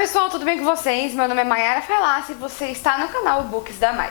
pessoal, tudo bem com vocês? Meu nome é Mayara Falassi e você está no canal Books da Mai.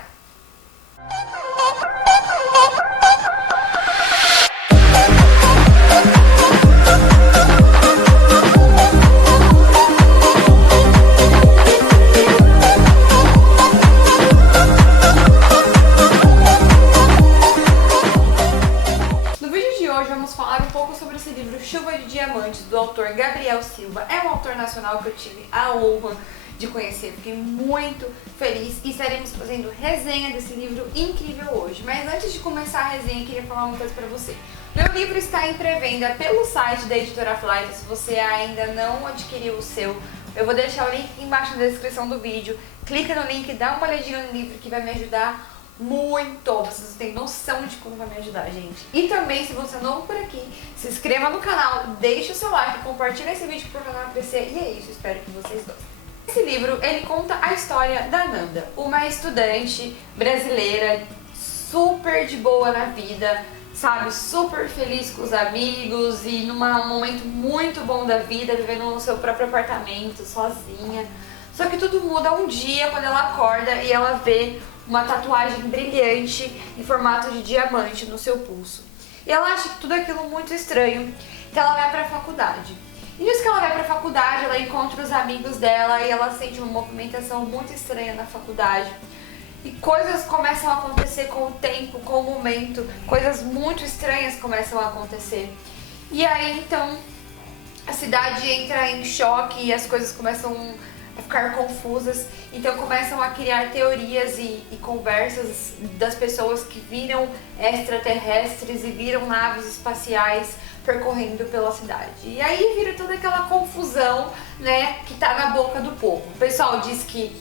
No vídeo de hoje vamos falar um pouco sobre esse livro Chuva de Diamantes, do autor Gabriel Silva. É um autor nacional que eu tive a honra de conhecer, fiquei muito feliz e estaremos fazendo resenha desse livro incrível hoje. Mas antes de começar a resenha, eu queria falar uma coisa pra você. Meu livro está em pré-venda pelo site da Editora Flight. Se você ainda não adquiriu o seu, eu vou deixar o link aqui embaixo na descrição do vídeo. Clica no link, dá uma olhadinha no livro que vai me ajudar muito. Vocês têm noção de como vai me ajudar, gente. E também, se você é novo por aqui, se inscreva no canal, deixe o seu like, compartilhe esse vídeo pro canal crescer. E é isso, espero que vocês gostem. Esse livro, ele conta a história da Nanda, uma estudante brasileira super de boa na vida, sabe, super feliz com os amigos e num momento muito bom da vida, vivendo no seu próprio apartamento, sozinha. Só que tudo muda um dia quando ela acorda e ela vê uma tatuagem brilhante em formato de diamante no seu pulso. E ela acha que tudo aquilo muito estranho, então ela vai pra faculdade. E nisso que ela vai pra faculdade, ela encontra os amigos dela e ela sente uma movimentação muito estranha na faculdade. E coisas começam a acontecer com o tempo, com o momento, coisas muito estranhas começam a acontecer. E aí então a cidade entra em choque e as coisas começam a ficar confusas, então começam a criar teorias e conversas das pessoas que viram extraterrestres e viram naves espaciais percorrendo pela cidade. E aí vira toda aquela confusão, né, que tá na boca do povo. O pessoal diz que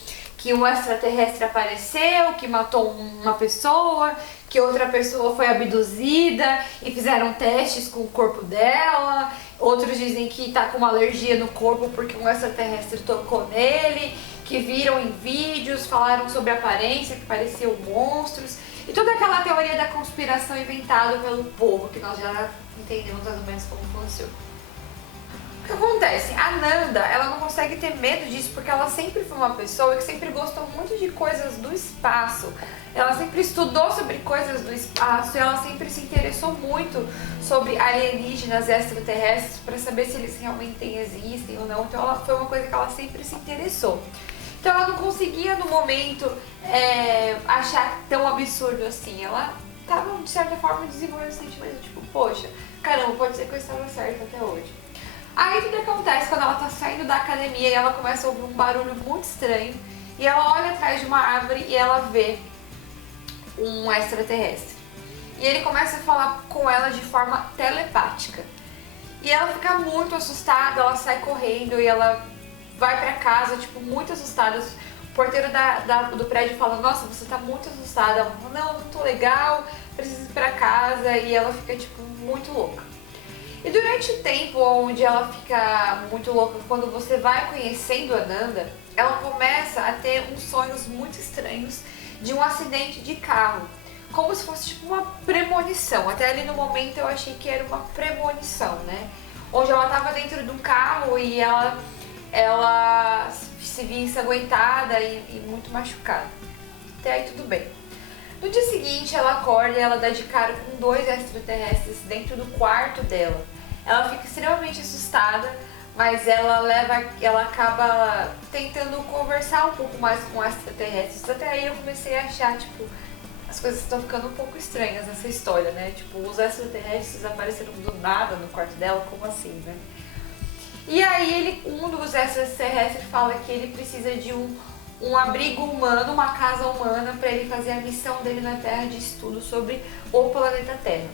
um extraterrestre apareceu, que matou uma pessoa, que outra pessoa foi abduzida e fizeram testes com o corpo dela. Outros dizem que tá com uma alergia no corpo porque um extraterrestre tocou nele, que viram em vídeos, falaram sobre a aparência, que pareciam monstros. E toda aquela teoria da conspiração inventada pelo povo, que nós já entendemos mais ou menos como funciona. O que acontece? A Nanda, ela não consegue ter medo disso porque ela sempre foi uma pessoa que sempre gostou muito de coisas do espaço. Ela sempre estudou sobre coisas do espaço e ela sempre se interessou muito sobre alienígenas e extraterrestres para saber se eles realmente existem ou não. Então ela foi uma coisa que ela sempre se interessou. Então ela não conseguia no momento achar tão absurdo assim. Ela estava de certa forma desenvolvendo esse sentimento tipo, poxa, caramba, pode ser que eu estava certa até hoje. Aí tudo acontece quando ela tá saindo da academia e ela começa a ouvir um barulho muito estranho e ela olha atrás de uma árvore e ela vê um extraterrestre. E ele começa a falar com ela de forma telepática. E ela fica muito assustada, ela sai correndo e ela vai pra casa, tipo, muito assustada. O porteiro do prédio fala, nossa, você tá muito assustada. Ela fala, não tô legal, preciso ir pra casa. E ela fica, tipo, muito louca. E durante o tempo onde ela fica muito louca, quando você vai conhecendo a Nanda, ela começa a ter uns sonhos muito estranhos de um acidente de carro. Como se fosse tipo uma premonição. Até ali no momento eu achei que era uma premonição, né? Onde ela estava dentro de um carro e ela se via ensanguentada e muito machucada. Até aí tudo bem. No dia seguinte ela acorda e ela dá de cara com dois extraterrestres dentro do quarto dela. Ela fica extremamente assustada, mas ela acaba tentando conversar um pouco mais com extraterrestres. Até aí eu comecei a achar, tipo, as coisas estão ficando um pouco estranhas nessa história, né? Tipo, os extraterrestres apareceram do nada no quarto dela, como assim, né? E aí um dos extraterrestres fala que ele precisa de um abrigo humano, uma casa humana, para ele fazer a missão dele na Terra de estudo sobre o planeta Terra.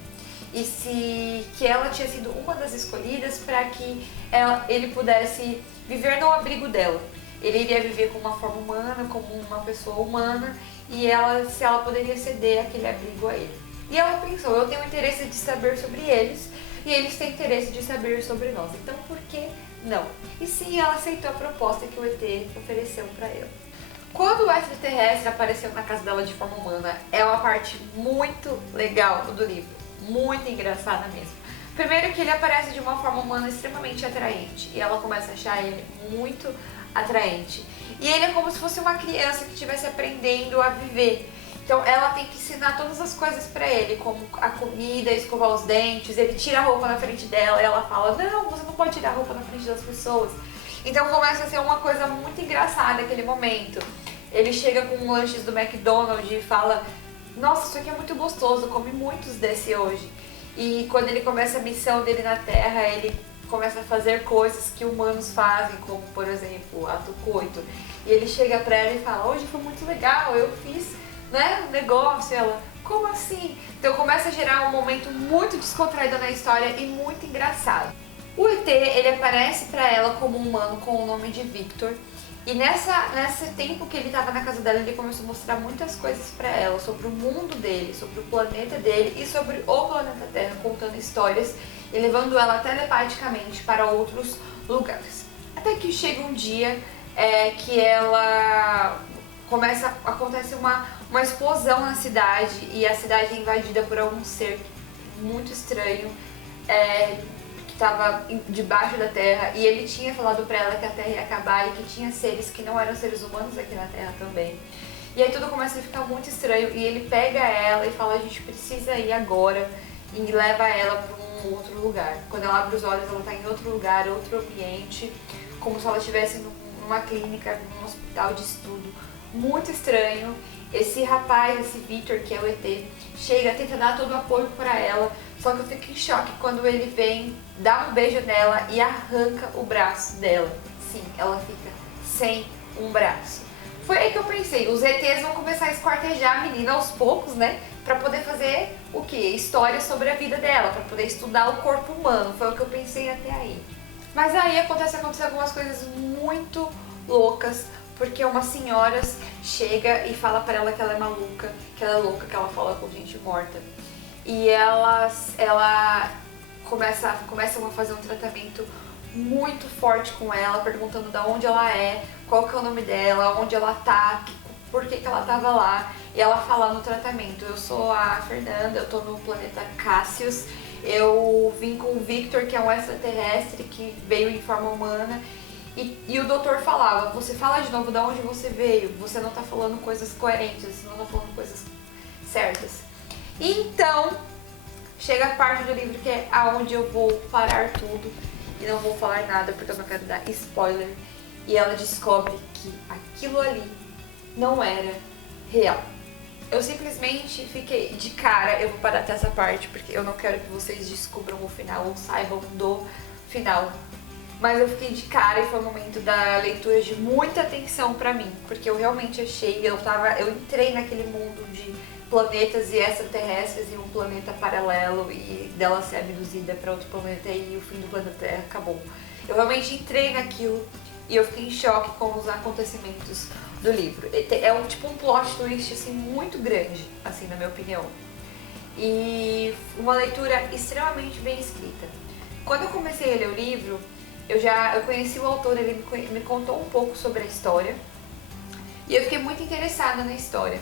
E que ela tinha sido uma das escolhidas para que ele pudesse viver no abrigo dela. Ele iria viver com uma forma humana, como uma pessoa humana, e se ela poderia ceder aquele abrigo a ele. E ela pensou, eu tenho interesse de saber sobre eles, e eles têm interesse de saber sobre nós, então por que não? E sim, ela aceitou a proposta que o ET ofereceu para ela. Quando o extraterrestre apareceu na casa dela de forma humana, é uma parte muito legal do livro, muito engraçada mesmo. Primeiro que ele aparece de uma forma humana extremamente atraente e ela começa a achar ele muito atraente. E ele é como se fosse uma criança que estivesse aprendendo a viver. Então ela tem que ensinar todas as coisas pra ele, como a comida, escovar os dentes, ele tira a roupa na frente dela e ela fala, não, você não pode tirar a roupa na frente das pessoas. Então começa a ser uma coisa muito engraçada aquele momento. Ele chega com lanches do McDonald's e fala, nossa, isso aqui é muito gostoso, come muitos desse hoje. E quando ele começa a missão dele na Terra, ele começa a fazer coisas que humanos fazem, como por exemplo, ato coito. E ele chega pra ela e fala, hoje foi muito legal, eu fiz, né, um negócio. Ela, como assim? Então começa a gerar um momento muito descontraído na história e muito engraçado. O ET, ele aparece pra ela como um humano com o nome de Victor. E nesse tempo que ele estava na casa dela, ele começou a mostrar muitas coisas pra ela sobre o mundo dele, sobre o planeta dele e sobre o planeta Terra, contando histórias e levando ela telepaticamente para outros lugares. Até que chega um dia que ela acontece uma explosão na cidade e a cidade é invadida por algum ser muito estranho. Que estava debaixo da Terra e ele tinha falado pra ela que a Terra ia acabar e que tinha seres que não eram seres humanos aqui na Terra também. E aí tudo começa a ficar muito estranho e ele pega ela e fala, a gente precisa ir agora, e leva ela para um outro lugar. Quando ela abre os olhos, ela está em outro lugar, outro ambiente, como se ela estivesse numa clínica, num hospital de estudo. Muito estranho. Esse rapaz, esse Victor, que é o ET, chega, tenta dar todo o apoio pra ela, só que eu fico em choque quando ele vem, dá um beijo nela e arranca o braço dela. Sim, ela fica sem um braço. Foi aí que eu pensei, os ETs vão começar a esquartejar a menina aos poucos, né? Pra poder fazer o quê? História sobre a vida dela, pra poder estudar o corpo humano. Foi o que eu pensei até aí. Mas aí acontece algumas coisas muito loucas, porque uma senhora chega e fala pra ela que ela é maluca, que ela é louca, que ela fala com gente morta. E ela começam a fazer um tratamento muito forte com ela, perguntando de onde ela é, qual que é o nome dela, onde ela tá, por que ela tava lá. E ela fala no tratamento, eu sou a Fernanda, eu tô no planeta Cassius, eu vim com o Victor, que é um extraterrestre que veio em forma humana. E o doutor falava, você fala de novo de onde você veio, você não tá falando coisas coerentes, você não tá falando coisas certas. Então, chega a parte do livro que é aonde eu vou parar tudo e não vou falar nada porque eu não quero dar spoiler. E ela descobre que aquilo ali não era real. Eu simplesmente fiquei de cara, eu vou parar até essa parte porque eu não quero que vocês descubram o final ou saibam do final. Mas eu fiquei de cara e foi um momento da leitura de muita atenção pra mim, porque eu realmente achei, eu entrei naquele mundo de planetas e extraterrestres e um planeta paralelo e dela ser abduzida pra outro planeta e o fim do planeta Terra acabou. Eu realmente entrei naquilo e eu fiquei em choque com os acontecimentos do livro. É tipo um plot twist assim, muito grande, assim, na minha opinião. E uma leitura extremamente bem escrita. Quando eu comecei a ler o livro, eu conheci o autor, ele me contou um pouco sobre a história e eu fiquei muito interessada na história.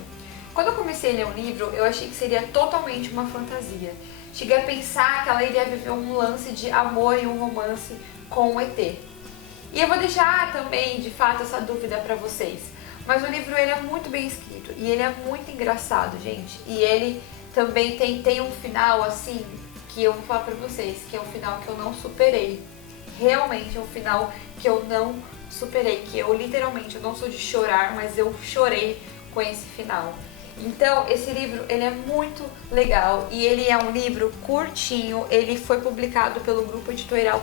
Quando eu comecei a ler o livro, eu achei que seria totalmente uma fantasia. Cheguei a pensar que ela iria viver um lance de amor e um romance com o ET. E eu vou deixar também, de fato, essa dúvida pra vocês. Mas o livro ele é muito bem escrito e ele é muito engraçado, gente. E ele também tem um final, assim, que eu vou falar pra vocês, que é um final que eu não superei. Realmente é um final que eu não superei, que eu literalmente, eu não sou de chorar, mas eu chorei com esse final. Então esse livro ele é muito legal e ele é um livro curtinho, ele foi publicado pelo grupo editorial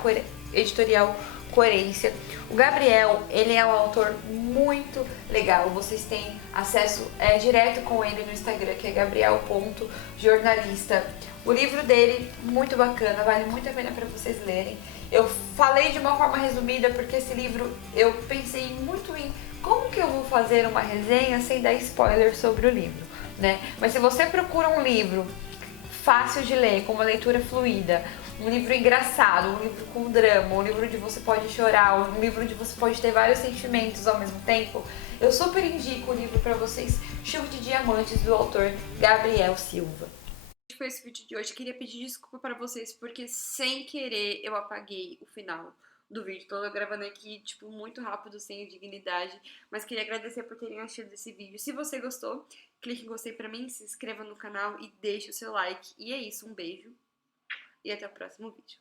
Coerência. O Gabriel, ele é um autor muito legal, vocês têm acesso direto com ele no Instagram, que é gabriel.jornalista. O livro dele, muito bacana, vale muito a pena para vocês lerem. Eu falei de uma forma resumida porque esse livro eu pensei muito em como que eu vou fazer uma resenha sem dar spoiler sobre o livro, né? Mas se você procura um livro fácil de ler, com uma leitura fluida, um livro engraçado, um livro com drama, um livro onde você pode chorar, um livro onde você pode ter vários sentimentos ao mesmo tempo, eu super indico o livro para vocês, Chuva de Diamantes, do autor Gabriel Silva. Foi esse vídeo de hoje. Queria pedir desculpa para vocês porque sem querer eu apaguei o final do vídeo. Tô gravando aqui, tipo, muito rápido, sem dignidade, mas queria agradecer por terem assistido esse vídeo. Se você gostou, clique em gostei pra mim, se inscreva no canal e deixe o seu like. E é isso, um beijo e até o próximo vídeo.